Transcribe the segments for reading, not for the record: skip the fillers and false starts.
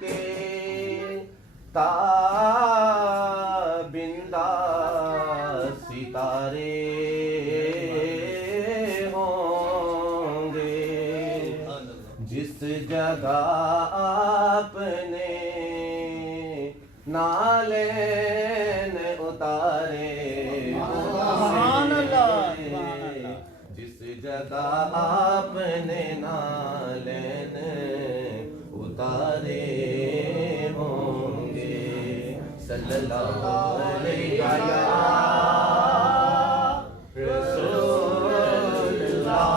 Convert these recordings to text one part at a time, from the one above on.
کے تابندہ ستارے ہوں گے، جس جگہ آپ نے نالین اتارے ہوں گے، جس جگہ آپ نے نالین اتارے ہوں گے، صلی اللہ علیہ رسول اللہ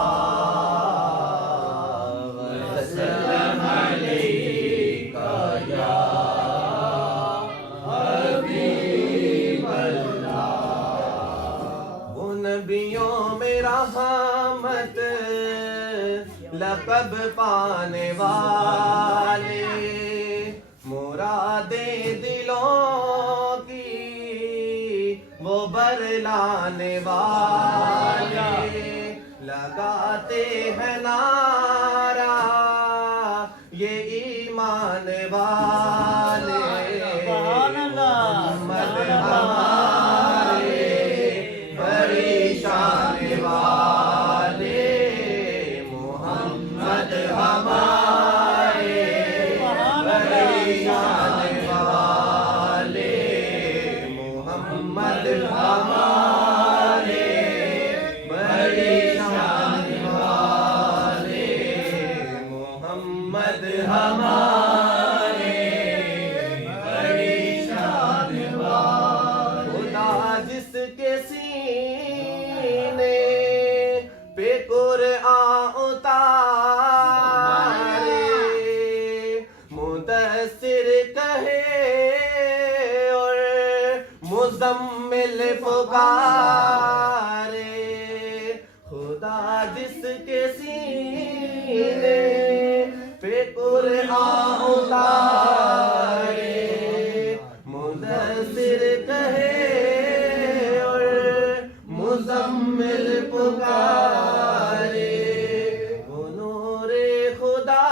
وسلم علیک یا حبیب اللہ۔ وہ نبیوں میں رحمت لقب پانے والے، مرادیں دلوں کی وہ برلانے والے، لگاتے ہیں نعرہ یہ ایمان والے، محمد ہمارے بڑی شان والے، محمد ہمارے بڑی شان والے، محمد ہمارے بڑی شان والے، محمد ہمارے بڑی شان والے۔ خدا جس کے سینے پہ قرآن اتارے، مدثر کہے اور مزمل پکارے، خدا جس کے سینے پہ قرآن اتارے، مدثر کہے اور مزمل پکارے، وہ نور خدا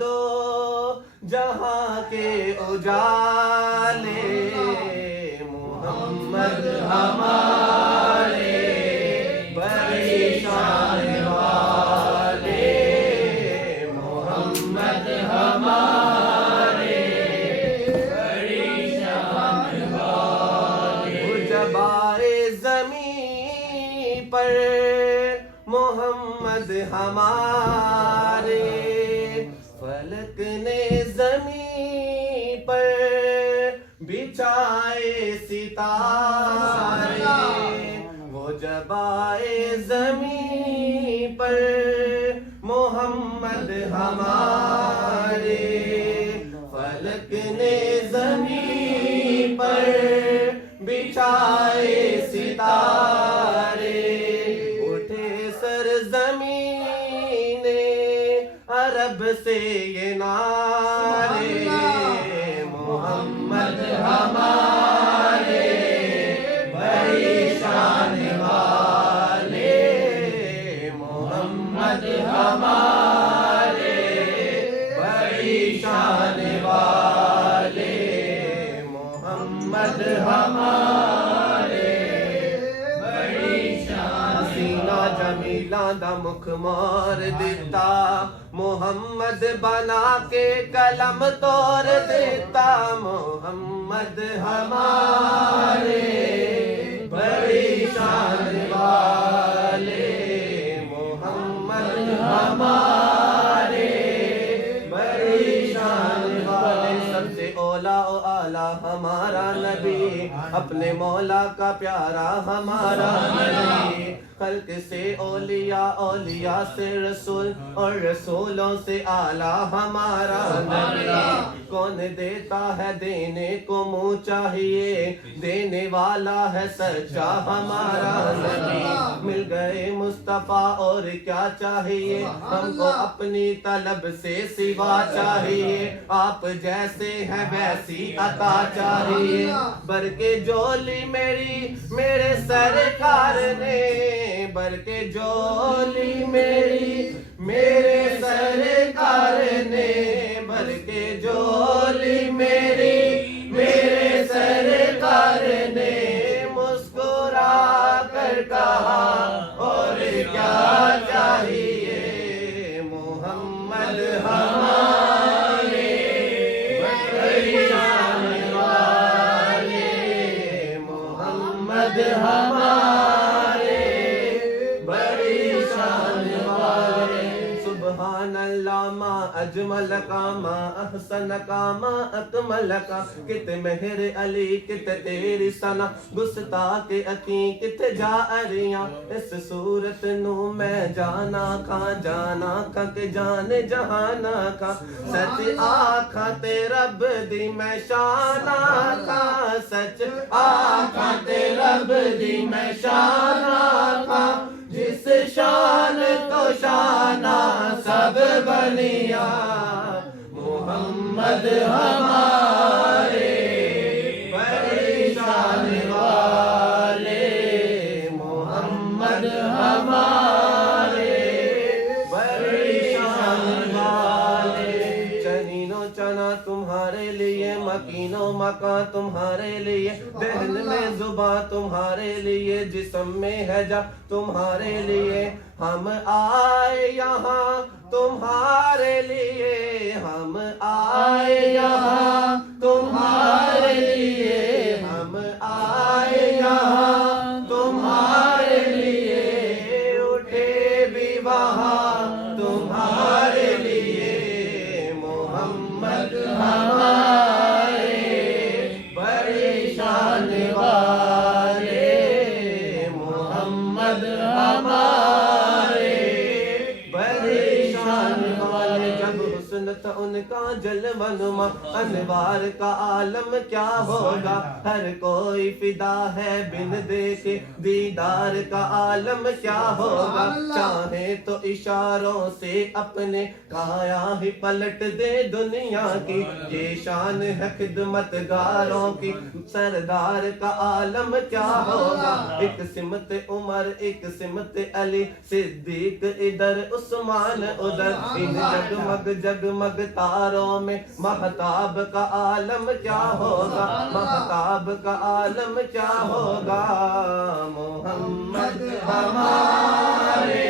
دو جہاں کے اجالے، محمد ہمارے بڑی شان والے، محمد ہمارے بڑی شان والے۔ وہ جب آئے زمین پر محمد ہمارے، فلک نے زمین پر بچھائے ستارے، وہ جب آئے زمین پر محمد ہمارے، فلک نے زمین پر بچھائے ستارے، اٹھے سرزمین عرب سے یہ نعرے، محمد ہمارے بڑی شان والے، محمد ہمارے بڑی شان والے، محمد ہمارے بڑی شان۔ سینہ جمیلہ دا مکھ مار دیتا، محمد بنا کے قلم توڑ دیتا، محمد ہمارے بڑی شان والے، محمد ہمارے بڑی شان والے۔ سب سے اولا و اعلیٰ ہمارا نبی، اپنے مولا کا پیارا ہمارا نبی، خلق سے اولیاء، اولیاء سے رسول، اور رسولوں سے اعلیٰ ہمارا نبی۔ کون دیتا ہے دینے کو منہ چاہیے، دینے والا ہے سچا ہمارا نبی۔ مل گئے مصطفیٰ اور کیا چاہیے، ہم کو اپنی طلب سے سوا چاہیے، آپ جیسے ہیں ویسی عطا چاہیے، بر کے جولی میرے سرکار نے، بر کے جولی میرے سرکار نے، بھر کے جھولی میری میرے سرکار نے مسکرا کر کہا اور کیا چاہیے محمد ہمارے بڑی شان والے محمد ہمارے بڑی شان والے سبحان اللہ ما اجمل کا ما احسن کا ما اکمل کا کت مہر علی کت تیری سنا گستاخ اکی کت جاریاں اس صورت نو میں جانا کھا کہ جان جہانا کھا سچ آکھا تے رب دی میں شانا کھا سچ آکھا تے رب دی میں شانا کھا جس شان تو شانہ سب بنیا محمد ہمارے بڑی شان والے محمد ہمارے بڑی شان والے چنینو چنا تمہارے لیے مکینو مکان تمہارے لیے دہن میں زباں تمہارے لیے جسم میں ہے جا تمہارے لیے ہم آئے یہاں تمہارے لیے ہم آئے یہاں تمہارے لیے ہم آئے یہاں تمہارے لیے اٹھے بھی وہاں تمہارے لیے محمد ہمارے بڑی شان والے محمد ہمارے بڑی شان والے جب حسن تھا ان کا جلوہ نما انوار کا عالم کیا ہوگا ہر کوئی فدا ہے بن دیکھے دیدار کا عالم کیا ہوگا چاہے تو اشاروں سے اپنے کایا ہی پلٹ دے دنیا کی یہ شان ہے خدمت گاروں کی سردار کا عالم کیا ہوگا ایک سمت عمر ایک سمت علی صدیق ادھر عثمان ادھر ان جگمگ جگمگ تاروں میں مہتاب کا عالم کیا ہوگا مہتاب کا عالم کیا ہوگا محمد ہمارے